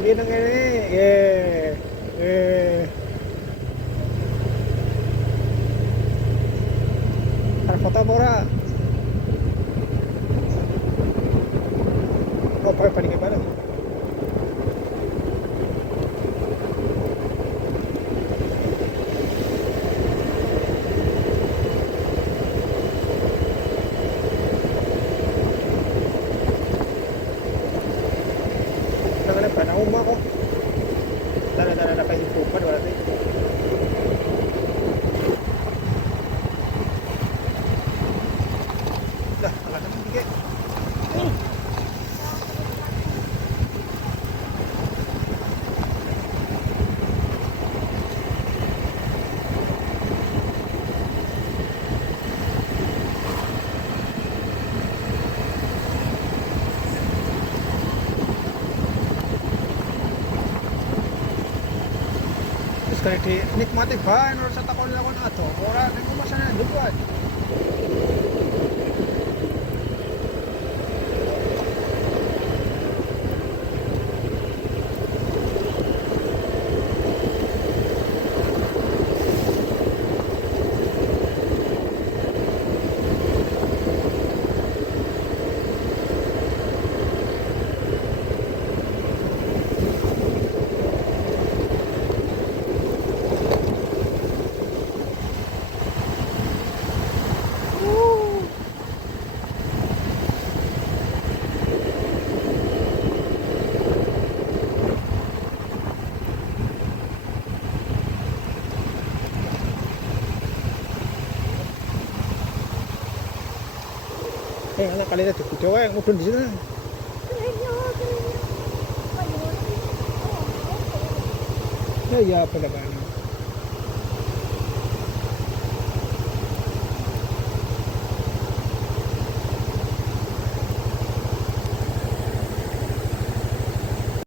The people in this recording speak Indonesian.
ginang ini. Yeah. Yeah. Para foto mo ra. Oh, pakai paling gimana? Jangan pa na uma ko. Dala na pa hipupan wala tayo. Dah, ala naman dige. Terus kayak di nikmati bahan orang sa takon lakon ato. Ora ning kumasan na duwan. Anak kali itu Jawa yang mudun di sana. Ya iya, apa